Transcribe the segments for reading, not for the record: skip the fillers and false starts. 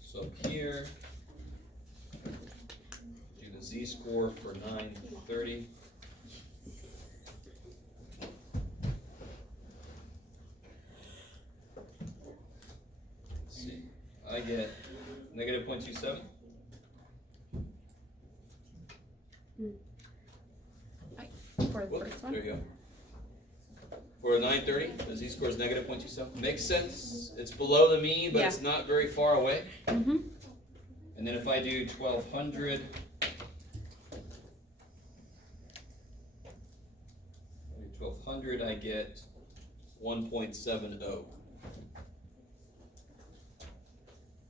So here, do the z-score for 930. Let's see, I get negative 0.27. For the Whoops, first one? there you go. For 930, the z-score is negative 0.27. Makes sense. It's below the mean, but Yeah. it's not very far away. Mm-hmm. And then if I do 1200, 1200, I get 1.70.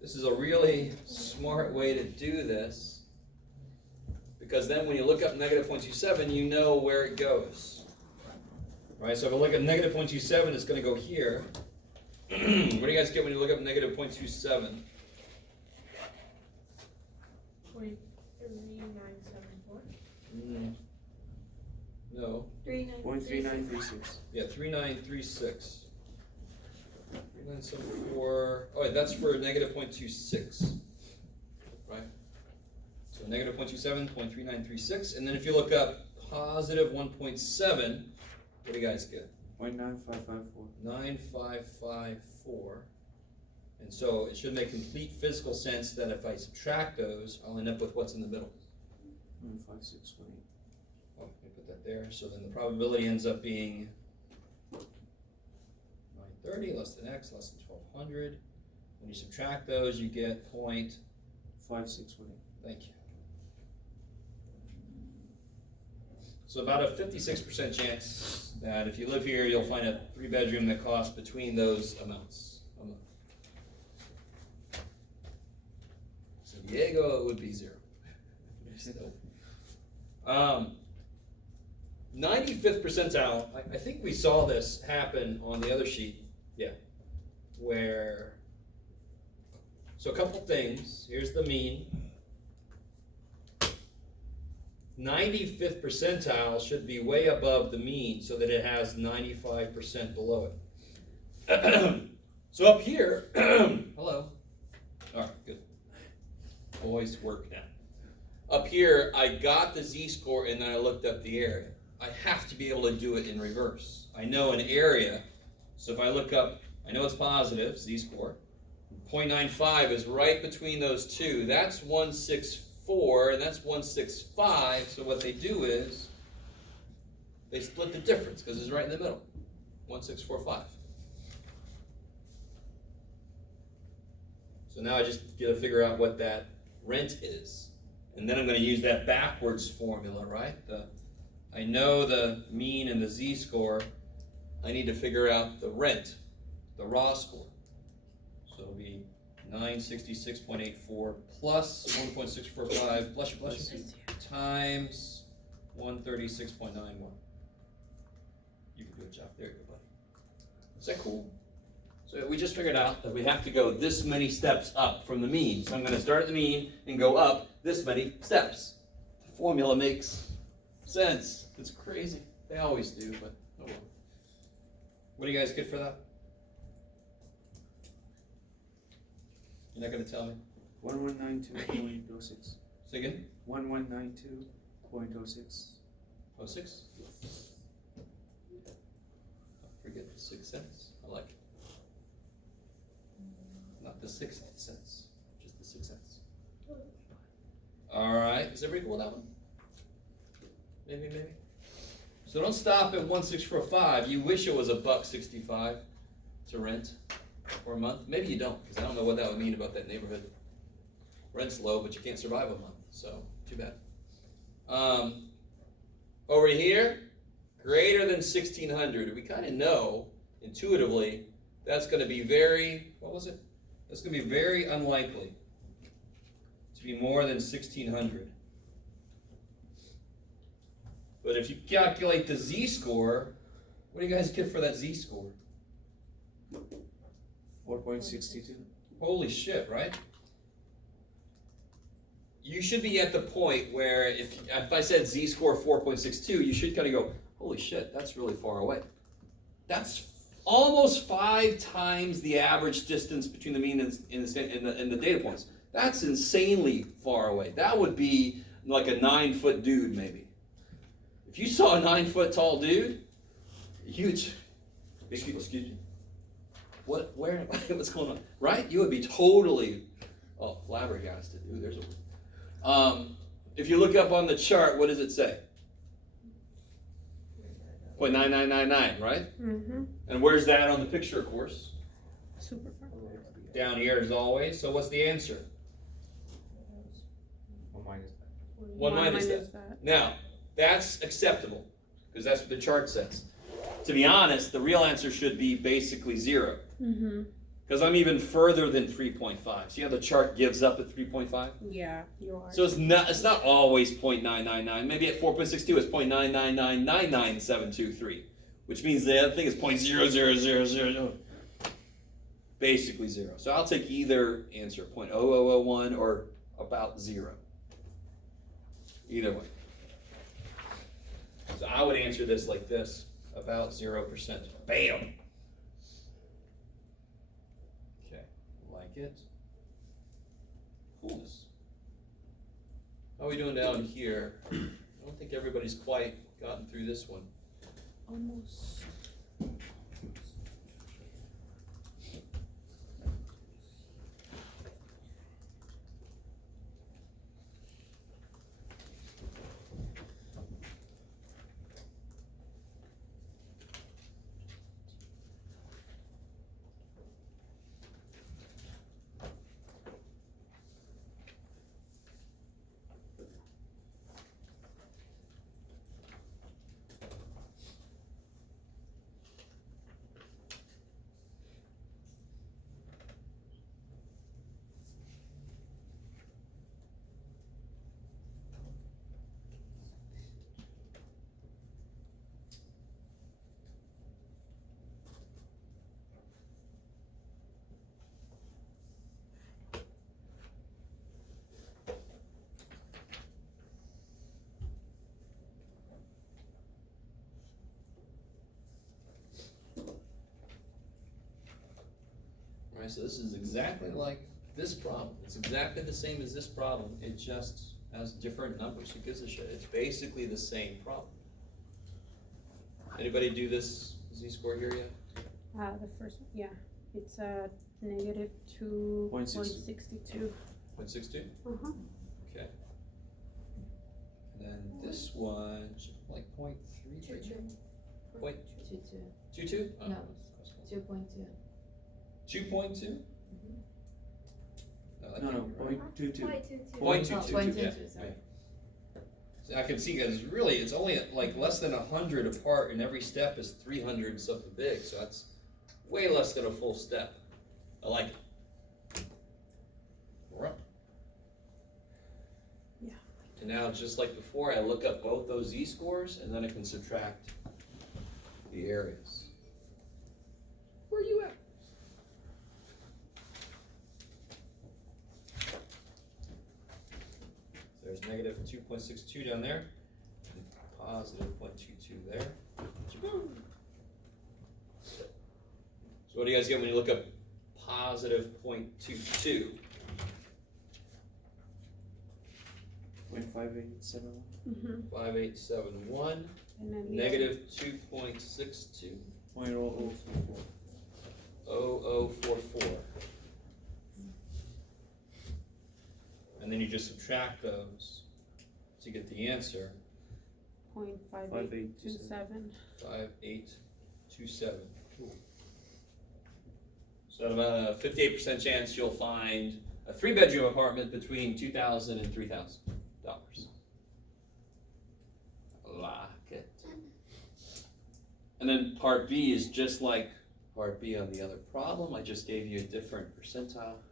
This is a really smart way to do this, because then when you look up negative 0.27, you know where it goes. Right, so if I look at negative 0.27, it's going to go here. What do you guys get when you look up negative 0.27? 0.3974. No. 0.3936. Yeah, 3936. 3974. Oh, wait, that's for negative 0.26. Right? So negative 0.27, 0.3936. And then if you look up positive 1.7, what do you guys get? 0.9554. 9554. And so it should make complete physical sense that if I subtract those, I'll end up with what's in the middle. 0.5618. Oh, let me put that there. So then the probability ends up being 930 less than x less than 1200. When you subtract those, you get 5618. Thank you. So about a 56% chance that if you live here, you'll find a 3-bedroom that costs between those amounts a month. San Diego, it would be 0. 95th percentile, I think we saw this happen on the other sheet, yeah, where, so a couple things, here's the mean. 95th percentile should be way above the mean so that it has 95% below it. So up here, hello, all right, good, voice work now. Up here, I got the z-score and then I looked up the area. I have to be able to do it in reverse. I know an area, so if I look up, I know it's positive, z-score. 0.95 is right between those two. That's 164 and that's 165, so what they do is they split the difference because it's right in the middle, 1645. So now I just get to figure out what that rent is. And then I'm going to use that backwards formula, right? I know the mean and the z-score. I need to figure out the rent, the raw score. So it'll be 966.84 plus 1.645 plus times 136.91. You can do a job. There you go, buddy. Is that cool? So we just figured out that we have to go this many steps up from the mean. So I'm going to start at the mean and go up this many steps. The formula makes sense. It's crazy. They always do, but oh well. What do you guys get for that? You're not going to tell me? 1192.06. Say again? 1192.06. 06? Forget the 6 cents. I like it. Not the 6th sense, just the 6 cents. All right, is everybody cool with that one? Maybe. So don't stop at 1.645. You wish it was $1.65 to rent for a month. Maybe you don't, because I don't know what that would mean about that neighborhood. Rent's low, but you can't survive a month, so too bad. Over here, greater than 1,600. We kind of know intuitively that's going to be very, what was it? That's going to be very unlikely to be more than 1,600. But if you calculate the z-score, what do you guys get for that z-score? 4.62. Holy shit, right? You should be at the point where if I said z-score 4.62, you should kind of go, holy shit, that's really far away. That's almost 5 times the average distance between the mean and the data points. That's insanely far away. That would be like a 9-foot dude, maybe. If you saw a 9-foot tall dude, huge. Excuse me. What? Where? What's going on? Right? You would be totally flabbergasted. Ooh, there's a. If you look up on the chart, what does it say? 0.9999, right? Mm-hmm. And where's that on the picture, of course? Super far. Down here as always. So what's the answer? 1 minus that. Now, that's acceptable, because that's what the chart says. To be honest, the real answer should be basically 0. Mm-hmm. Because I'm even further than 3.5. See how the chart gives up at 3.5? Yeah, you are. So it's not always 0.999. Maybe at 4.62 it's 0.999999723, which means the other thing is 0.00000. Basically 0. So I'll take either answer, 0.0001 or about 0. Either way. So I would answer this like this, about 0%. Bam! Okay, like it. Coolness. How are we doing down here? I don't think everybody's quite gotten through this one. Almost. Alright, so this is exactly like this problem. It's exactly the same as this problem. It just has different numbers. Who gives a shit? It's basically the same problem. Anybody do this z-score here yet? The first one, yeah. It's negative 2.62. 0.62? Uh-huh. Okay. And then this one, like 0.3? 0.22? Oh, No. that's close. 2.2. 2.2? No, 0.22. 0.22, Oh, yeah. 0.22, sorry. So I can see, because really, it's only like less than 100 apart, and every step is 300 and something big, so that's way less than a full step. I like it. Right. Yeah. And now, just like before, I look up both those z-scores, and then I can subtract the areas. Where are you at? There's negative 2.62 down there, and positive 0.22 there. So what do you guys get when you look up positive 0.22? 0.5871. Mm-hmm. 5871. And then the Negative 2.62. 0.0044. 0044. And then you just subtract those to get the answer. 0.5827. 5827. Cool. So at about a 58% chance you'll find a 3-bedroom apartment between $2,000 and $3,000. Like it. And then part B is just like part B on the other problem. I just gave you a different percentile.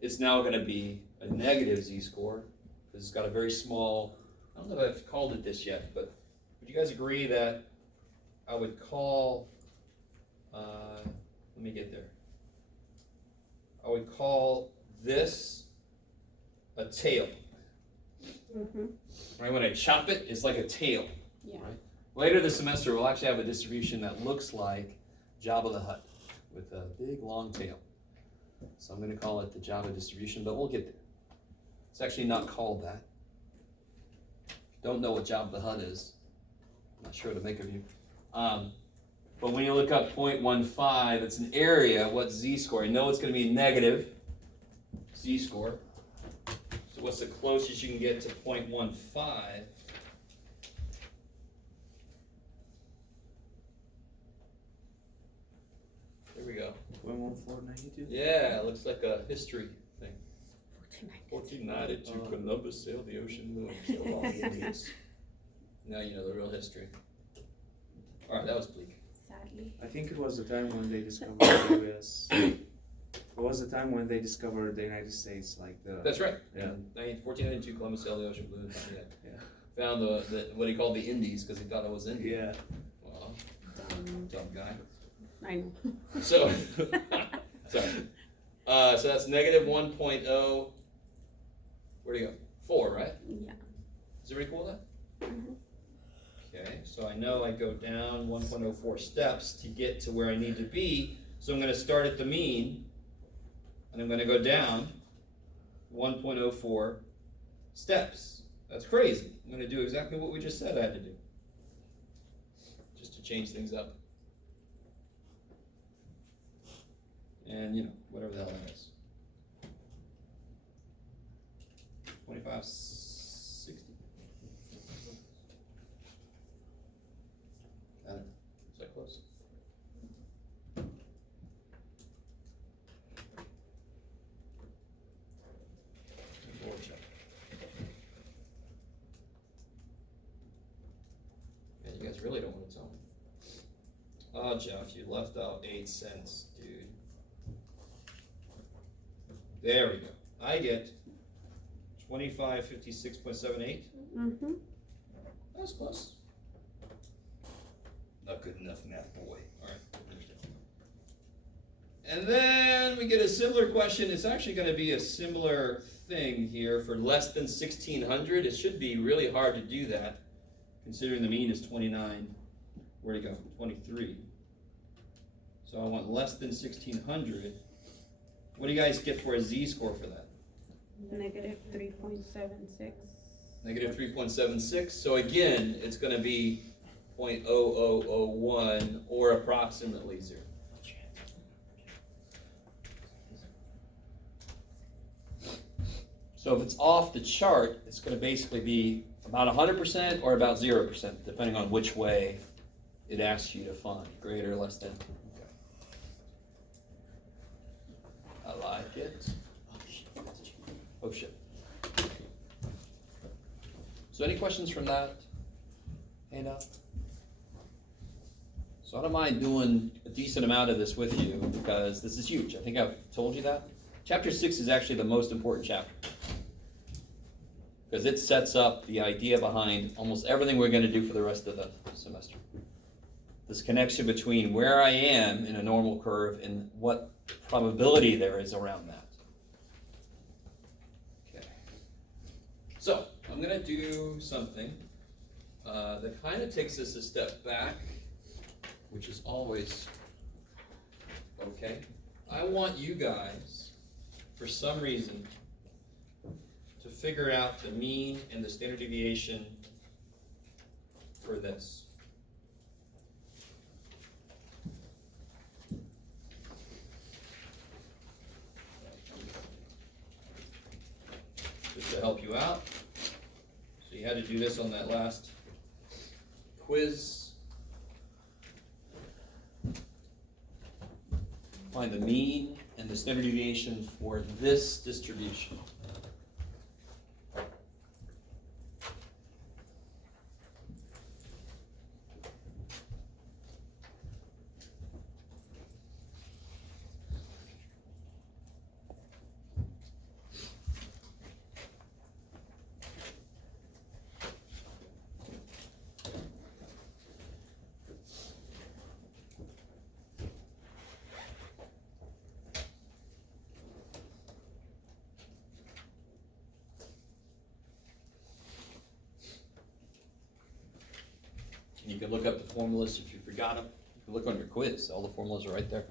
It's now going to be a negative z-score because it's got a very small, I don't know if I've called it this yet, but would you guys agree that I would call, let me get there. I would call this a tail. Mm-hmm. Right, when I chop it, it's like a tail. Yeah. Right? Later this semester, we'll actually have a distribution that looks like Jabba the Hutt with a big long tail. So I'm going to call it the Jabba distribution, but we'll get there. It's actually not called that. Don't know what Jabba the Hutt is. I'm not sure what to make of you. But when you look up 0.15, it's an area. What's z-score? You know it's going to be negative z-score. So what's the closest you can get to 0.15? Here we go. 11492. Yeah, it looks like a history thing. 1492. 1492, Columbus sailed the ocean blue, sailed all the Indians. Now you know the real history. All right, that was bleak. Sadly. I think it was the time when they discovered the US. It was the time when they discovered the United States, like the. That's right. Yeah. 1492, Columbus sailed the ocean blue. Yeah. Found the what he called the Indies because he thought it was India. Yeah. Well, Dumb. dumb guy. I know. So, sorry. So that's negative 1.0. Where'd he go? 4, right? Yeah. Is everybody cool with that? Mhm. Okay, so I know I go down 1.04 steps to get to where I need to be. So I'm going to start at the mean, and I'm going to go down 1.04 steps. That's crazy. I'm going to do exactly what we just said I had to do, just to change things up. And, you know, whatever the hell that is. 2560. I don't know. Is that close? Board check. Man, you guys really don't want to tell me. Oh, Jeff, you left out 8 cents, dude. There we go. I get 2556.78. Mhm. That's close. Not good enough math, boy. All right. And then we get a similar question. It's actually going to be a similar thing here for less than 1600. It should be really hard to do that, considering the mean is 29. Where'd it go? 23. So I want less than 1600. What do you guys get for a z-score for that? Negative 3.76. Negative 3.76. So again, it's going to be 0.0001 or approximately 0. So if it's off the chart, it's going to basically be about 100% or about 0%, depending on which way it asks you to find, greater or less than. Okay. I like it. Oh shit. So any questions from that handout? So I don't mind doing a decent amount of this with you because this is huge. I think I've told you that. Chapter 6 is actually the most important chapter because it sets up the idea behind almost everything we're going to do for the rest of the semester. This connection between where I am in a normal curve and what probability there is around that. Okay. So I'm going to do something that kind of takes us a step back, which is always okay. I want you guys, for some reason, to figure out the mean and the standard deviation for this. Just to help you out. So you had to do this on that last quiz. Find the mean and the standard deviation for this distribution. You can look up the formulas if you forgot them. You Look on your quiz, all the formulas are right there.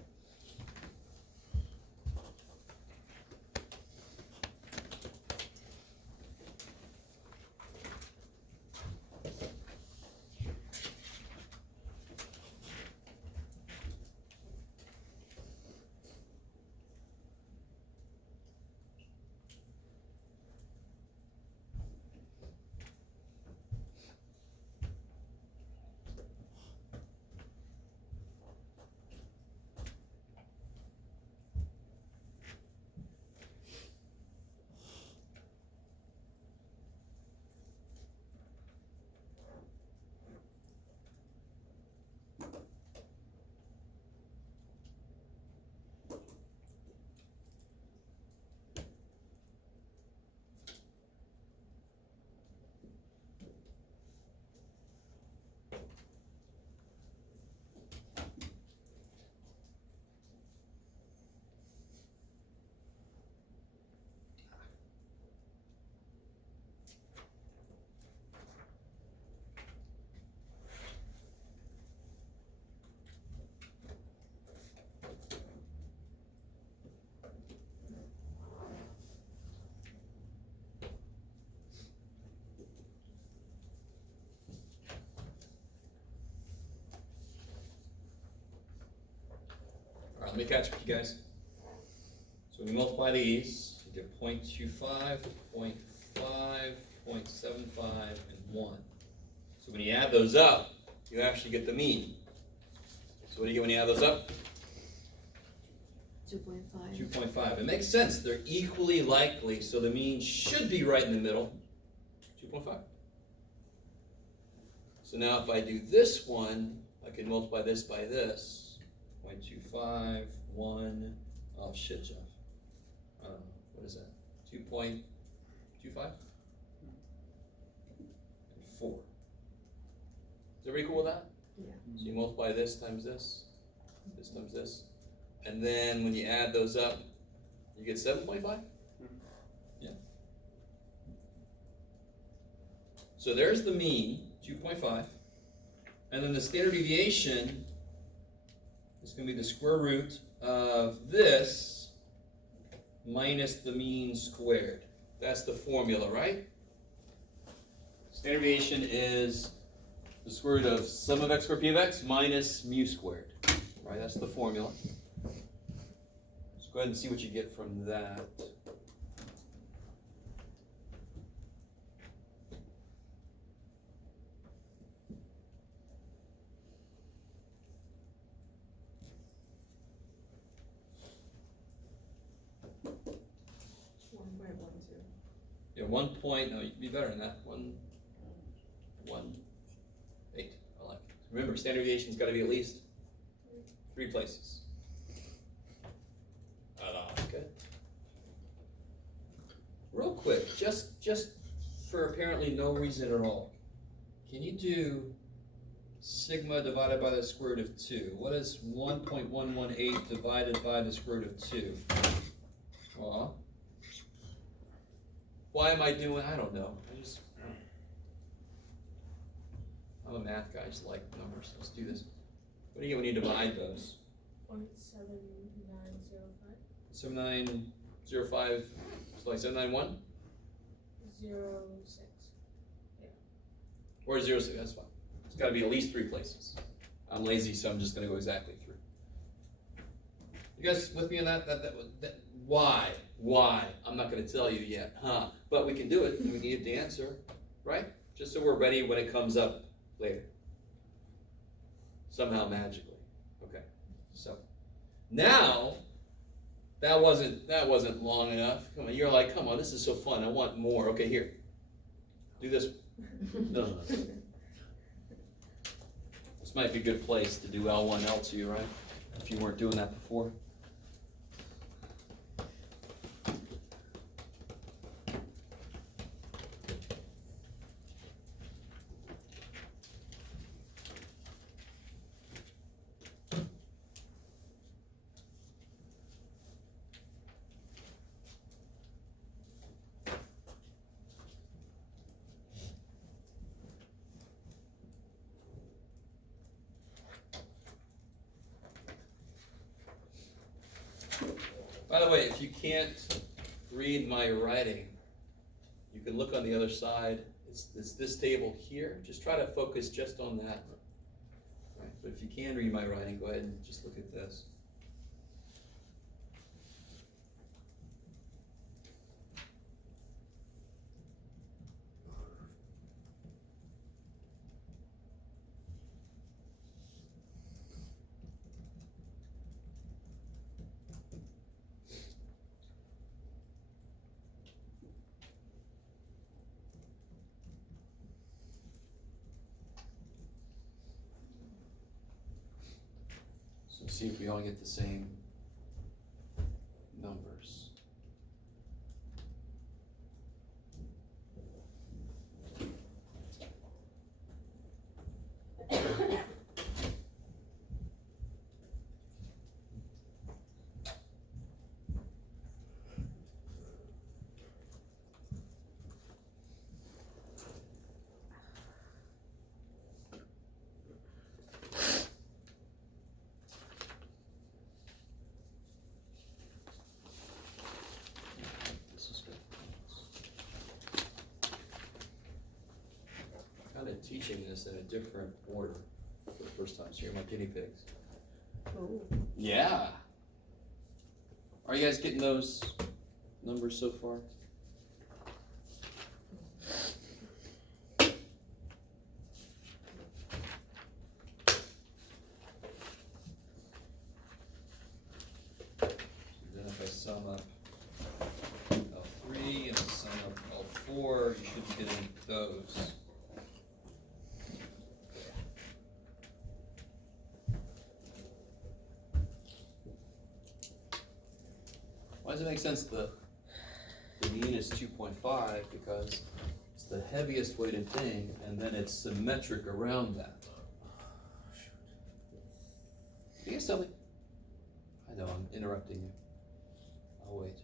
All right, let me catch up with you guys. So we multiply these, you get 0.25, 0.5, 0.75, and 1. So when you add those up, you actually get the mean. So what do you get when you add those up? 2.5. 2.5. It makes sense. They're equally likely, so the mean should be right in the middle. 2.5. So now if I do this one, I can multiply this by this. 0.25, 1. Oh shit, Jeff. What is that? 2.25? And 4. Is everybody cool with that? Yeah. So you multiply this times this times this. And then when you add those up, you get 7.5? Yeah. So there's the mean, 2.5. And then the standard deviation is going to be the square root of this minus the mean squared. That's the formula, right? Standard deviation is the square root of sum of x squared p of x minus mu squared. Right, that's the formula. So go ahead and see what you get from that. Yeah, 1 point, no, you can be better than that. 1, 8. I like it. Remember, standard deviation's got to be at least 3 places. Good. Real quick, just for apparently no reason at all, can you do sigma divided by the square root of 2? What is 1.118 divided by the square root of 2? Well, why am I doing, I don't know. I'm a math guy, I just like numbers. Let's do this. What do you get when you divide those? 0.7905. 7905, so like 791? 06. Or 06, that's fine. It's gotta be at least 3 places. I'm lazy, so I'm just gonna go exactly 3. You guys with me on that? Why? Why? I'm not gonna tell you yet, huh? But we can do it, and we need the answer, right? Just so we're ready when it comes up later. Somehow magically. Okay, so now that wasn't long enough. Come on, you're like, come on, this is so fun. I want more. Okay, here. Do this. No. This might be a good place to do L1, L2, right? If you weren't doing that before. By the way, if you can't read my writing, you can look on the other side. It's this table here. Just try to focus just on that. Right. But if you can read my writing, go ahead and just look at this. So see if we all get the same numbers. This is good. Kind of teaching this in a different order for the first time. So you're my guinea pigs. Oh, Yeah. Are you guys getting those numbers so far? Then if I sum up L3 and sum up L4, you should be getting those. Why does it make sense the mean is 2.5? Because it's the heaviest weighted thing, and then it's symmetric around that. You guys tell me? I know, I'm interrupting you. I'll wait.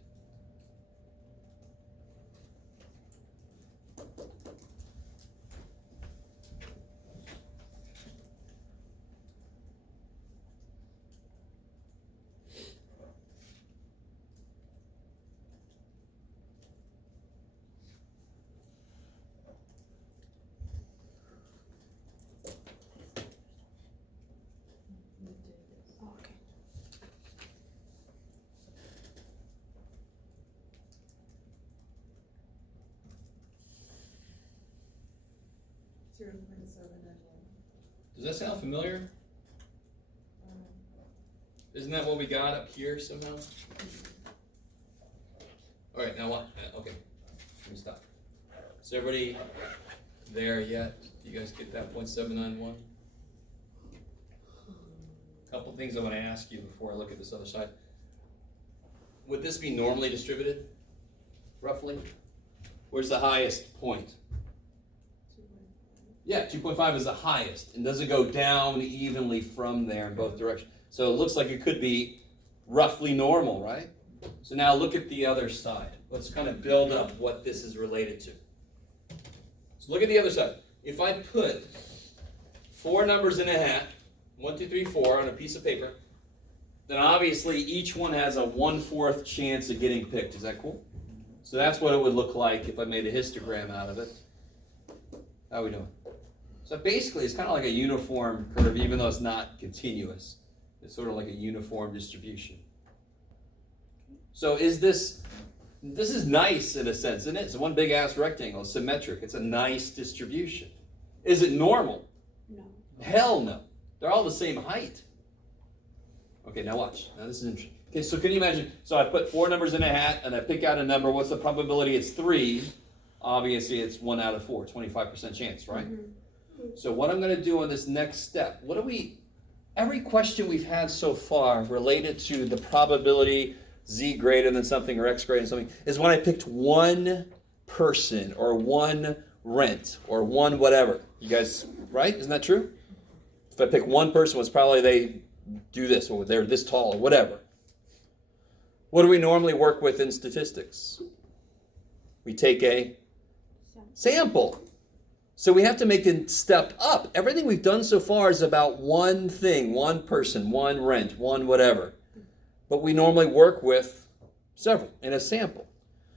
okay. 0.7 Does that sound familiar? Isn't that what we got up here somehow? All right, now what? Okay, let me stop. Is everybody there yet? Do you guys get that 0.791? Couple things I want to ask you before I look at this other side. Would this be normally distributed, roughly? Where's the highest point? Yeah, 2.5 is the highest, and does it go down evenly from there in both directions? So it looks like it could be roughly normal, right? So now look at the other side. Let's kind of build up what this is related to. So look at the other side. If I put 4 numbers in a hat, 1, 2, 3, 4 on a piece of paper, then obviously each one has a 1/4 chance of getting picked. Is that cool? So that's what it would look like if I made a histogram out of it. How are we doing? So basically it's kind of like a uniform curve, even though it's not continuous. It's sort of like a uniform distribution. So this is nice in a sense, isn't it? It's one big ass rectangle, it's symmetric. It's a nice distribution. Is it normal? No. Hell no. They're all the same height. Okay, now watch. Now this is interesting. Okay, so can you imagine? So I put 4 numbers in a hat and I pick out a number. What's the probability? It's 3. Obviously, it's 1 out of 4, 25% chance, right? So what I'm going to do on this next step, every question we've had so far related to the probability z greater than something or x greater than something is when I picked one person or one rent or one whatever. You guys, right? Isn't that true? If I pick one person, it's probably they do this or they're this tall or whatever. What do we normally work with in statistics? We take a sample. So we have to make a step up. Everything we've done so far is about one thing, one person, one rent, one whatever. But we normally work with several in a sample.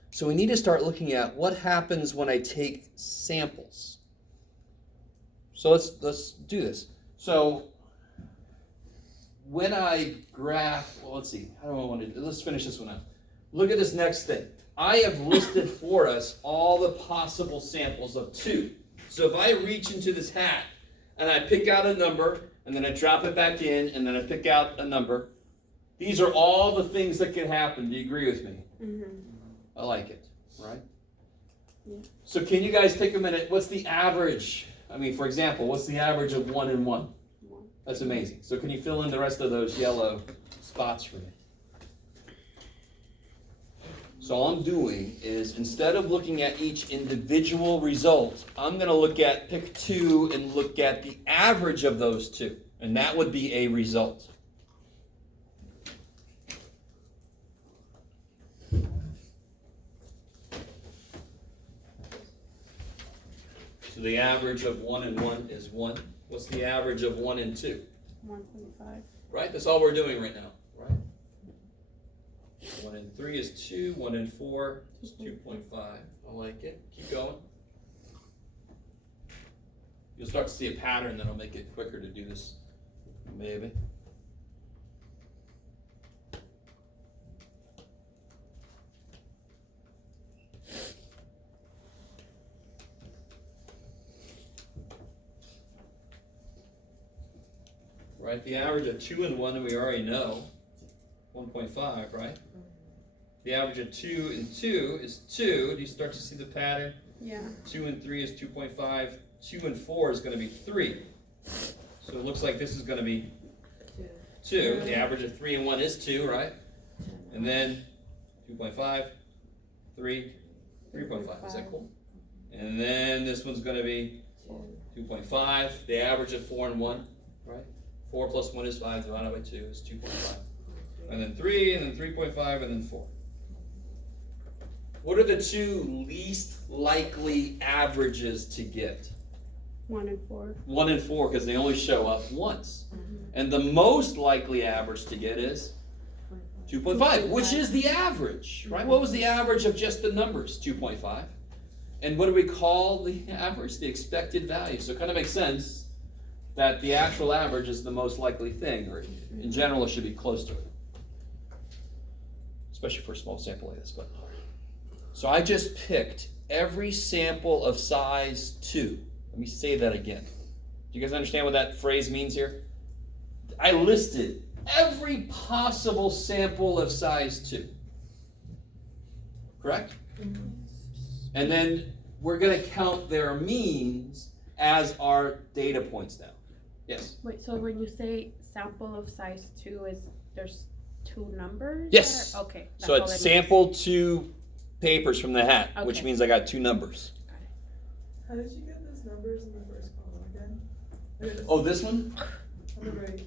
So we need to start looking at what happens when I take samples. So let's do this. So when I graph, well, let's see, how do I want to do? Let's finish this one up. Look at this next thing. I have listed for us all the possible samples of 2. So if I reach into this hat and I pick out a number, and then I drop it back in, and then I pick out a number, these are all the things that can happen. Do you agree with me? Mm-hmm. I like it, right? Yeah. So can you guys take a minute? What's the average? I mean, for example, what's the average of 1 and 1? That's amazing. So can you fill in the rest of those yellow spots for me? So all I'm doing is, instead of looking at each individual result, I'm going to pick 2 and look at the average of those 2. And that would be a result. So the average of 1 and 1 is 1. What's the average of 1 and 2? 1.5. Right? That's all we're doing right now, right? 1 and 3 is 2. 1 and 4 is 2.5. I like it. Keep going. You'll start to see a pattern that'll make it quicker to do this. Maybe. Right, the average of 2 and 1 we already know, 1.5, right? The average of 2 and 2 is 2. Do you start to see the pattern? Yeah. 2 and 3 is 2.5. 2 and 4 is going to be 3. So it looks like this is going to be 2. The average of 3 and 1 is 2, right? And then 2.5, 3, 3.5. Is that cool? And then this one's going to be 2.5. The average of 4 and 1, right? 4 plus 1 is 5, divided by 2 is 2.5. And then 3, and then 3.5, and then 4. What are the 2 least likely averages to get? 1 and 4. 1 and 4, because they only show up once. And the most likely average to get is 2.5, which is the average, right? What was the average of just the numbers? 2.5. And what do we call the average? The expected value. So it kind of makes sense that the actual average is the most likely thing, or in general it should be close to it. Especially for a small sample like this. But so I just picked every sample of size 2. Let me say that again. Do you guys understand what that phrase means here? I listed every possible sample of size 2. Correct? And then we're going to count their means as our data points now. Yes? Wait, so when you say sample of size 2, is there's 2 numbers? Yes. Or? Okay. So it's sample 2 papers from the hat, which Okay. means I got 2 numbers. How did you get those numbers in the first column again? Oh, this one? On the right.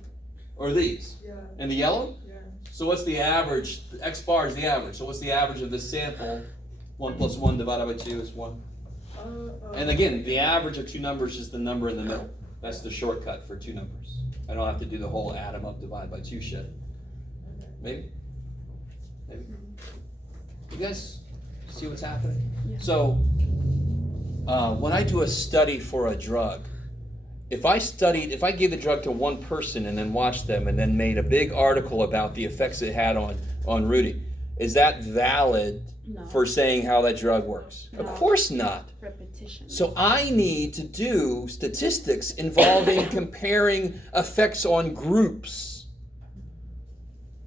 Or these? Yeah. And the yellow? Yeah. So what's the average? The X bar is the average. So what's the average of this sample? 1 plus 1 divided by 2 is 1. And again, the average of 2 numbers is the number in the middle. That's the shortcut for 2 numbers. I don't have to do the whole add them up, divide by 2 shit. Maybe? Maybe? You guys see what's happening? Yeah. So, when I do a study for a drug, if I gave the drug to one person and then watched them and then made a big article about the effects it had on Rudy, is that valid No. for saying how that drug works? No. Of course not. Repetition. So I need to do statistics involving comparing effects on groups.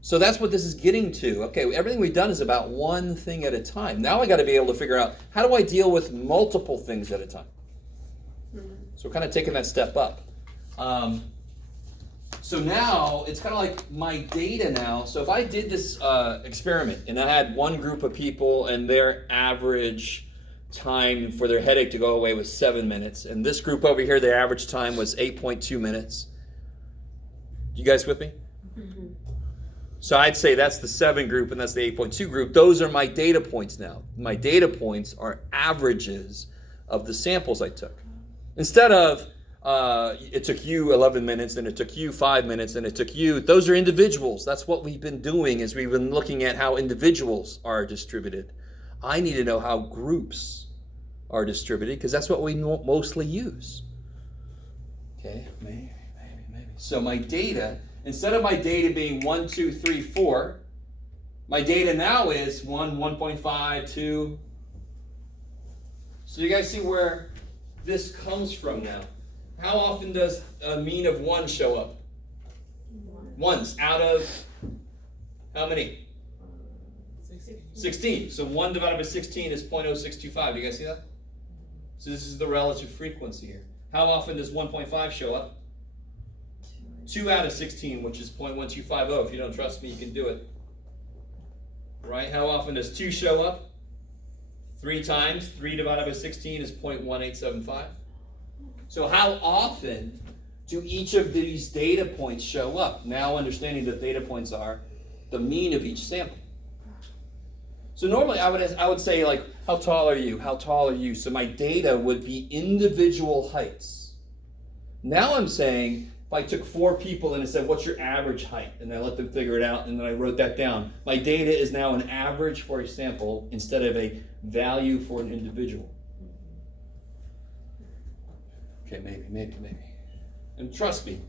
So that's what this is getting to. Okay, everything we've done is about one thing at a time. Now I got to be able to figure out, how do I deal with multiple things at a time? So we're kind of taking that step up. So now it's kind of like my data now. So if I did this experiment and I had one group of people and their average time for their headache to go away was 7 minutes, and this group over here, their average time was 8.2 minutes. You guys with me? Mm-hmm. So I'd say that's the 7 group and that's the 8.2 group. Those are my data points now. My data points are averages of the samples I took. Instead of it took you 11 minutes, then it took you 5 minutes, then it took you. Those are individuals. That's what we've been doing is we've been looking at how individuals are distributed. I need to know how groups are distributed because that's what we mostly use. Okay, maybe. So my data, instead of my data being 1, 2, 3, 4, my data now is 1, 1.5, 2. So you guys see where this comes from now. How often does a mean of 1 show up? Once out of how many? 16. So 1 divided by 16 is 0.0625. Do you guys see that? So this is the relative frequency here. How often does 1.5 show up? 2 out of 16, which is 0.1250. If you don't trust me, you can do it. Right? How often does 2 show up? 3 times. 3 divided by 16 is 0.1875. So how often do each of these data points show up? Now understanding that data points are the mean of each sample. So normally I would say like, how tall are you? How tall are you? So my data would be individual heights. Now I'm saying if I took 4 people and I said, what's your average height? And I let them figure it out and then I wrote that down. My data is now an average for a sample instead of a value for an individual. Okay, maybe. And trust me,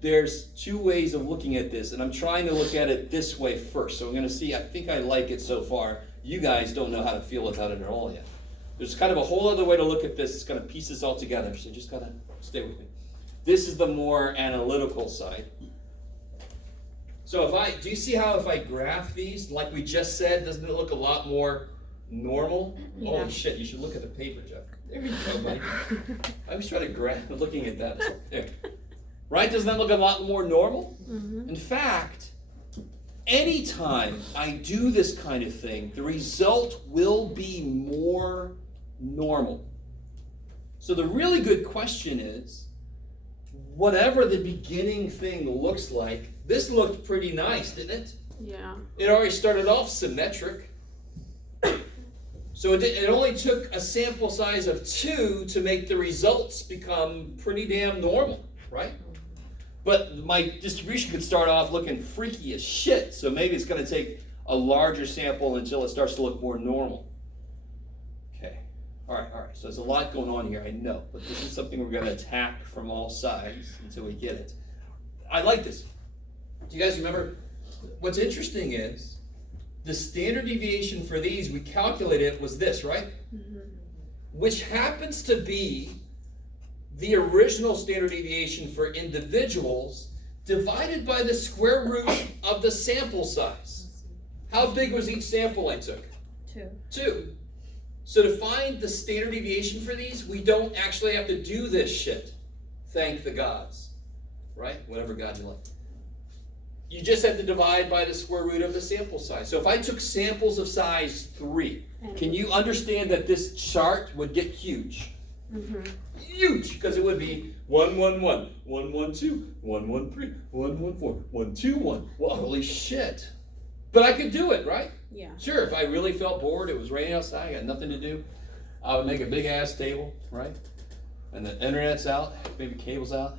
there's 2 ways of looking at this, and I'm trying to look at it this way first. So I'm going to see, I think I like it so far. You guys don't know how to feel about it at all yet. There's kind of a whole other way to look at this. It's going to piece this all together, so just kind of stay with me. This is the more analytical side. So do you see how if I graph these, like we just said, doesn't it look a lot more normal? Yeah. Holy shit, you should look at the paper, Jeff. There you go, buddy. I always try to graph, looking at that. There. Right? Doesn't that look a lot more normal? Mm-hmm. In fact, anytime I do this kind of thing, the result will be more normal. So the really good question is, whatever the beginning thing looks like, this looked pretty nice, didn't it? Yeah. It already started off symmetric. So it only took a sample size of 2 to make the results become pretty damn normal, right? But my distribution could start off looking freaky as shit, so maybe it's going to take a larger sample until it starts to look more normal. Okay, all right, so there's a lot going on here, I know, but this is something we're going to attack from all sides until we get it. I like this. Do you guys remember? What's interesting is, the standard deviation for these, we calculated was this, right? Mm-hmm. Which happens to be the original standard deviation for individuals divided by the square root of the sample size. How big was each sample I took? 2. So to find the standard deviation for these, we don't actually have to do this shit. Thank the gods. Right? Whatever God you like. You just have to divide by the square root of the sample size. So if I took samples of size 3, can you understand that this chart would get huge? Mm-hmm. Huge, because it would be 1, 1, 1, 1, 1, 2, 1, 1, 3, 1, 1, 4, 1, 2, 1. Well, holy shit. But I could do it, right? Yeah. Sure, if I really felt bored, it was raining outside, I got nothing to do, I would make a big ass table, right? And the internet's out, maybe cable's out.